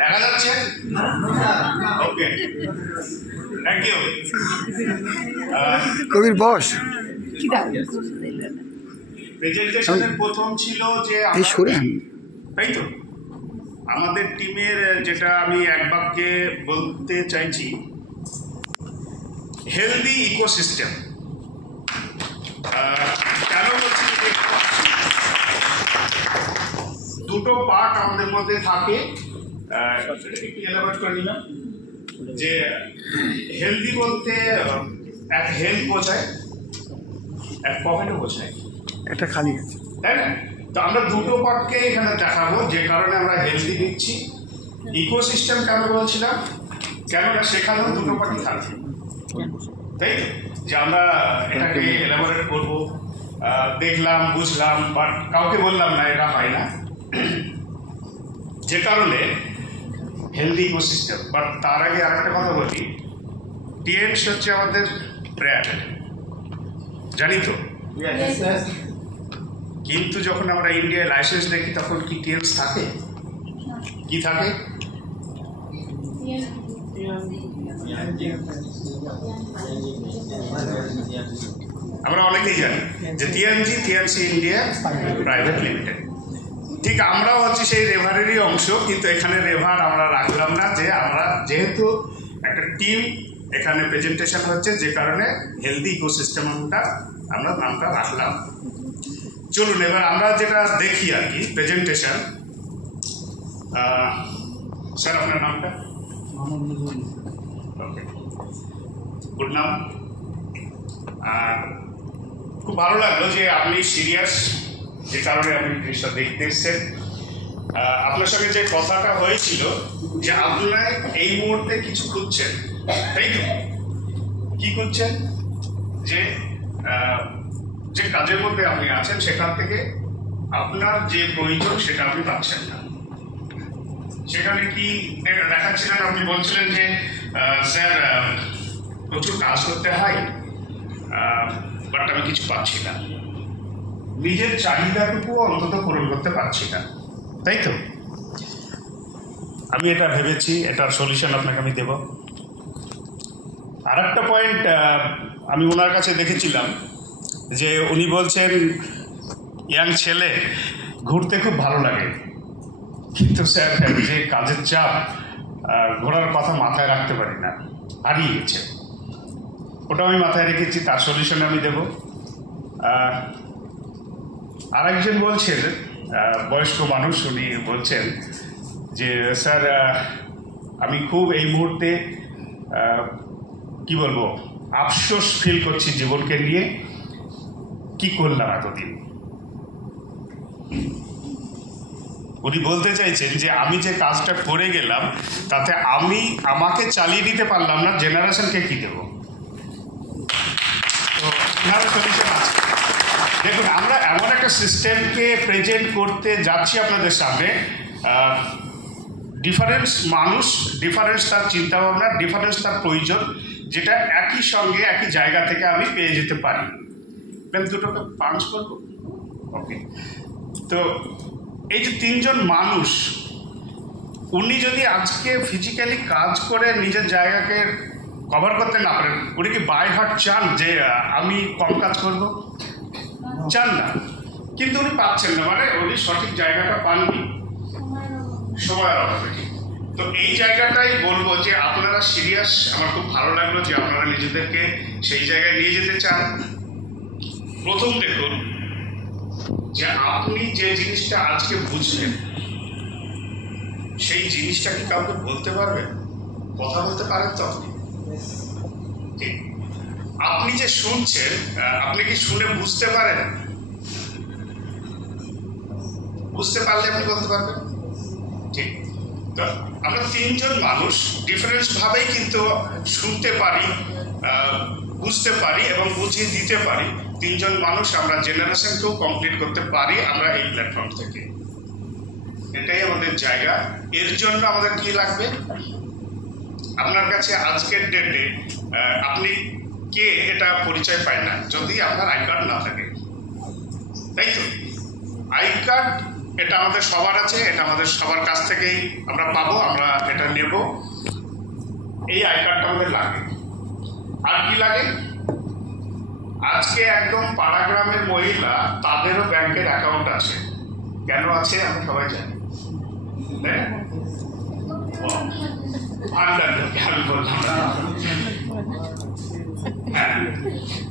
দেখা যাচ্ছে? ওকে, thank you. কবির বস প্রেজেন্টেশনের প্রথম ছিল যে তাই তো আমাদের টিমের, যেটা আমি এক বাক্যে বলতে চাইছি, হেলদি ইকোসিস্টেম। কেন বলছি? দুটো পার্ট আমাদের মধ্যে থাকে, যে হেলদি বলতে এক হেলথ বোঝায়, এক পকেটও বোঝায়, একটা খালি আছে, তাই না? তো আমরা দুটো পার্টকে এখানে দেখাবো, যে কারণে আমরা হেলদি দিচ্ছি। ইকোসিস্টেম কেন বলছিলাম? কেননা সেখানেও দুটো পার্টই থাকবে, তাই তো? যে আমরা এটাকে এলাবোরেট করবো, দেখলাম, বুঝলাম, বাট কাউকে বললাম না, এটা হয় না, যে কারণে হেলদি ইকোসিস্টেম। বাট তার আগে আর একটা কথা বলি, টিএমস হচ্ছে আমাদের ব্র্যান্ড, জানি তো। কিন্তু যখন আমরা ইন্ডিয়ায় লাইসেন্স দেখি তখন কি টিএমস থাকে? কি থাকে? আমরা অনেকেই জানি যে টিএমসি ইন্ডিয়া প্রাইভেট লিমিটেড। ঠিক আমরাও হচ্ছে সেই রেভারেরই অংশ, কিন্তু এখানে রেভার আমরা রাখলাম না, যে আমরা যেহেতু একটা টিম এখানে প্রেজেন্টেশন হচ্ছে, যে কারণে হেলদি ইকোসিস্টেমটা আমরা নামটা রাখলাম। চলুন এবার আমরা যেটা দেখি আর কি, প্রেজেন্টেশন। স্যার আপনার নামটা? ওকে, গুড নাম। আর খুব ভালো লাগলো যে আপনি সিরিয়াস, যে কারণে আপনি জিনিসটা দেখতে এসছেন। আপনার সঙ্গে যে কথাটা হয়েছিল যে আপনারা এই মুহূর্তে কিছু খুঁজছেন, তাই তো? কি খুঁজছেন? যে যে কাজের মধ্যে আপনি আছেন সেখান থেকে আপনার যে প্রয়োজন সেটা আপনি পাচ্ছেন না। সেখানে কি দেখাচ্ছিলেন? আপনি বলছিলেন যে স্যার প্রচুর কাজ করতে হয়, বাট আমি কিছু পাচ্ছি না, নিজের চাহিদাটুকু অন্তত পূরণ করতে পারছি না, তাই তো? আমি এটা ভেবেছি, এটার সলিউশন আপনাকে আমি দেব। আর একটা পয়েন্ট আমি ওনার কাছে দেখেছিলাম যে উনি বলছেন ইয়াং ছেলে, ঘুরতে খুব ভালো লাগে, কিন্তু স্যার যে কাজের চাপ, ঘোরার কথা মাথায় রাখতে পারি না, হারিয়ে গেছে। ওটা আমি মাথায় রেখেছি, তার সলিউশন আমি দেব। আর একজন বলছেন, বয়স্ক মানুষ, উনি বলছেন যে স্যার আমি খুব এই মুহূর্তে কি বলবো, আফসোস ফিল করছি জীবনকে নিয়ে, কি করলাম এতদিন। উনি বলতে চাইছেন যে আমি যে কাজটা করে গেলাম তাতে আমি আমাকে চালিয়ে দিতে পারলাম না, জেনারেশনকে কি দেব? তো এনার সলিউশন আছে। দেখুন, আমরা এমন একটা সিস্টেমকে প্রেজেন্ট করতে যাচ্ছি আপনাদের সামনে, ডিফারেন্স মানুষ, ডিফারেন্স তার চিন্তাভাবনা, ডিফারেন্স তার প্রয়োজন, যেটা একই সঙ্গে একই জায়গা থেকে আমি পেয়ে যেতে পারি। আমি দুটোকে পাঞ্চ করবো। ওকে, তো এই যে তিনজন মানুষ, উনি যদি আজকে ফিজিক্যালি কাজ করে নিজের জায়গাকে কভার করতে না পারেন, উনি কি বাই হার্ট চান যে আমি কম কাজ করব? চান না, কিন্তু উনি পাচ্ছেন না, মানে উনি সঠিক জায়গাটা পাননি সময়ের অভাবে। তো এই জায়গাটাই বলবো যে আপনারা সিরিয়াস। আমার খুব ভালো লাগলো যে আপনারা নিজেদেরকে সেই জায়গায় নিয়ে যেতে চান। প্রথম দেখুন যে আপনি যে জিনিসটা আজকে বুঝলেন, সেই জিনিসটা কি কাউকে বলতে পারবেন? কথা বলতে পারেন তো আপনি? ঠিক। আপনি যে শুনছেন, আপনি কি শুনে বুঝতে পারেন? বুঝতে পারলে আপনি বলতে পারবেন। ঠিক। তো আমরা তিনজন মানুষ ডিফারেন্স ভাবেই কিন্তু শুনতে পারি, বুঝতে পারি এবং বুঝিয়ে দিতে পারি। তিনজন মানুষ আমরা জেনারেশনকেও কমপ্লিট করতে পারি আমরা এই প্ল্যাটফর্ম থেকে। এটাই আমাদের জায়গা। এর জন্য আমাদের কি লাগবে? আপনার কাছে আজকের ডেটে আপনি কে এটা পরিচয় পায় না যদি আপনার আই কার্ড না থাকে, তাই তো? আই কার্ড এটা আমাদের সবার আছে, এটা আমাদের সবার কাছ থেকেই আমরা পাবো, আমরা এটা নেব। এই আই কার্ডটা আমাদের লাগে। আর কি লাগে? আজকে একদম পাড়া গ্রামের মহিলা, তাদেরও ব্যাংকের অ্যাকাউন্ট আছে। কেন আছে আমরা সবাই জানি, আমি বললাম। হ্যাঁ,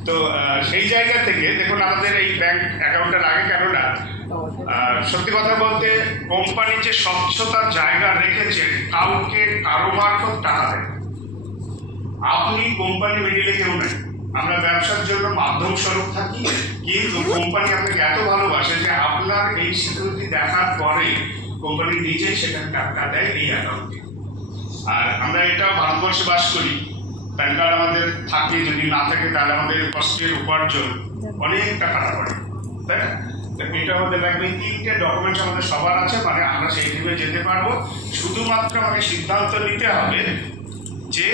তো সেই জায়গা থেকে দেখুন আমাদের এই ব্যাংক অ্যাকাউন্টের আগে, কেননা সত্যি কথা বলতে কোম্পানি যে স্বচ্ছতার জায়গা রেখেছে, কাউকে কারো মারফত টাকা দেয়। আপনি কোম্পানি মিডিলে কেউ নেই, আমরা ব্যবসার জন্য মাধ্যম স্বরূপ থাকি, কিন্তু কোম্পানি আপনাকে এত ভালোবাসে যে আপনার এই সিকিউরিটি দেখার পরে কোম্পানি নিজেই সেখানে টাকা দেয় এই অ্যাকাউন্টে। আর আমরা এটা ভারতবর্ষে বাস করি, প্যান কার্ড আমাদের থাকে, যদি না থাকে তাহলে আমাদের কষ্টের উপার্জন অনেকটা কাটা পড়ে, তাই না? এটা আমাদের লাগবে। 3টে ডকুমেন্টস আমাদের সবার আছে, মানে আমরা সেই দিকে যেতে পারবো। শুধুমাত্র আমাকে সিদ্ধান্ত নিতে হবে যে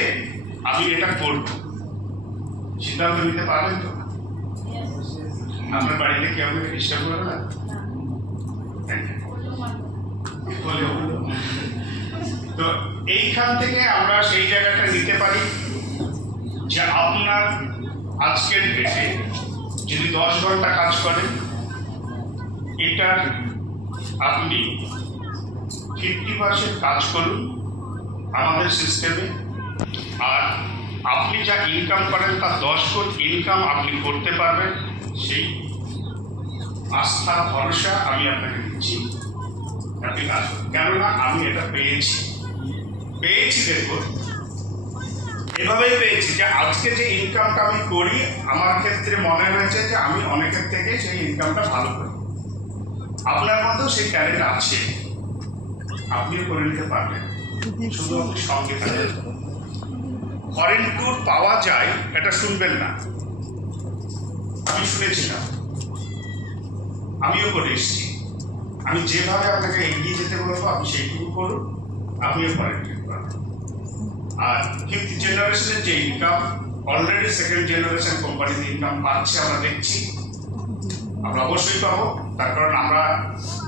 আমি এটা করব। সিদ্ধান্ত নিতে পারবেন তো? আপনার বাড়িতে কি আমাকে ডিস্টার্ব করবে না? তো এইখান থেকে আমরা সেই জায়গাটা নিতে পারি যে আপনার আজকের ডেটে যদি 10 ঘন্টা কাজ করেন, এটার আপনি 50% কাজ করুন আমাদের সিস্টেমে, আর আপনি যা ইনকাম করেন তার 10 গুণ ইনকাম আপনি করতে পারবেন। সেই আস্থা ভরসা আমি আপনাকে দিচ্ছি, আপনি কাজ করুন। কেননা আমি এটা পেয়েছি। দেখুন, এভাবেই পেয়েছি যে আজকে যে ইনকামটা আমি করি, আমার ক্ষেত্রে মনে হয়েছে যে আমি অনেকের থেকে সেই ইনকামটা ভালো করি। আপনার মধ্যেও সেই ট্যালেন্ট আছে, আপনিও করে নিতে পারবেন, শুধু আপনি সঙ্গে থাকবেন। ফরেন ট্যুর পাওয়া যায়, এটা শুনবেন না, আমি শুনেছিলাম, আমিও করে এসেছি। আমি যেভাবে আপনাকে এগিয়ে যেতে বলবো আপনি সেইটুকু করুন, আপনিও ফরেন ট্যুর পাবেন। আর 5th জেনারেশনের যে ইনকাম, অলরেডি 2nd জেনারেশন কোম্পানিতে ইনকাম পাচ্ছে, আমরা দেখছি, আমরা অবশ্যই পাবো। তার কারণ আমরা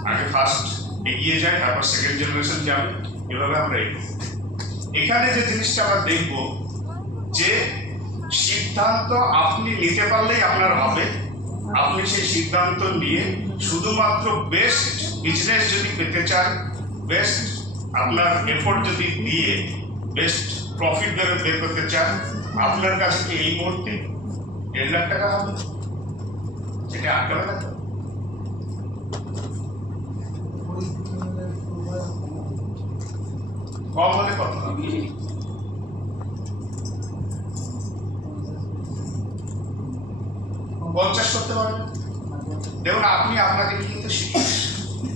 আগে ফার্স্ট এগিয়ে যাই, তারপর 2nd জেনারেশন যাবে, এভাবে আমরা এগোবো। এখানে যে জিনিসটা আমরা দেখব যে সিদ্ধান্ত আপনি নিতে পারলেই আপনার হবে। আপনি সেই সিদ্ধান্ত নিয়ে শুধুমাত্র বেস্ট বিজনেস যদি পেতে চান, বেস্ট আপনার এফোর্ট যদি দিয়ে বেস্ট প্রফিট বের করতে চান, আপনার কাছে কি এই মুহূর্তে 1.5 লাখ টাকা হবে? এটা আটকাবে না তো? কম হলে কত হবে? 50 করতে পারবেন। দেখুন, আপনি আপনাকে কিন্তু শিখেন,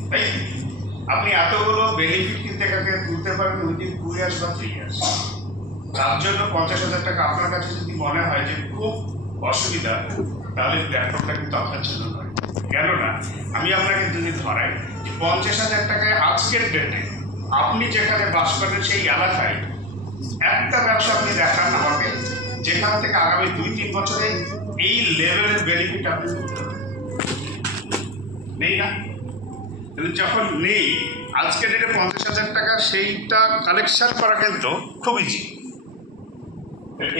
তাই আপনি এতগুলো বেনিফিট কিন্তু এখানে তুলতে পারেন উইদিন 2 ইয়ার্স বা 3 ইয়ার্স। তার জন্য 50,000 টাকা আপনার কাছে যদি মনে হয় যে খুব অসুবিধা, তাহলে প্ল্যাটফর্মটা কিন্তু আপনার জন্য নয়। কেননা আমি আপনাকে যদি ধরাই 50,000 টাকায় আজকের ডেটে আপনি যেখানে বাস করেন সেই এলাকায় একটা ব্যবসা আপনি দেখান আমাকে, যেখান থেকে আগামী 2-3 বছরে এই লেভেলের বেনিফিট আপনি করতে পারেন। নেই না? যখন নেই, আজকের ডেটে 50,000 টাকা সেইটা কালেকশন করা কিন্তু খুব ইজি।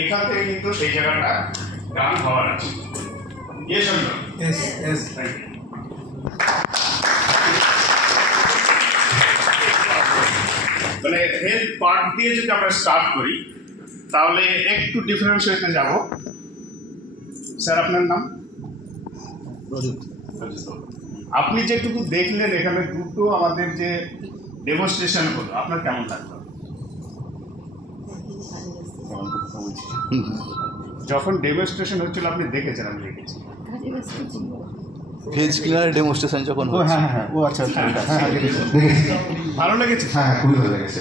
এখান থেকে কিন্তু সেই জায়গাটা গান হওয়ার আছে। মানে হেলথ পার্ট দিয়ে যদি আমরা স্টার্ট করি, তাহলে একটু ডিফারেন্সিয়েশনে যাব। স্যার, আপনার নাম? আপনি যেটুকু দেখলেন এখানে দুটো আমাদের যে ডেমনস্ট্রেশন হলো, আপনার কেমন লাগলো? যখন ডেমনস্ট্রেশন হচ্ছিল আপনি দেখেছেন? আমি দেখেছি ভেজ ক্লিনার ডেমনস্ট্রেশন যখন। আচ্ছা, ভালো লেগেছে? হ্যাঁ, খুবই ভালো লেগেছে।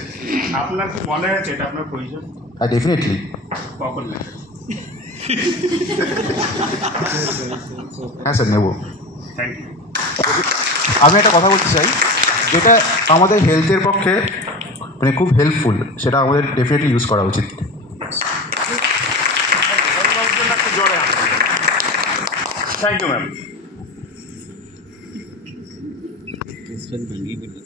আপনার কি মনে হয়েছে এটা আপনার প্রয়োজন? হ্যাঁ, ডেফিনেটলি। কখন লেগে? হ্যাঁ স্যার, নেব। Thank you. আমি একটা কথা বলতে চাই, যেটা আমাদের হেলথের পক্ষে মানে খুব হেল্পফুল, সেটা আমাদের ডেফিনেটলি ইউজ করা উচিত। Thank you ma'am. সব ভেঙে ফেললো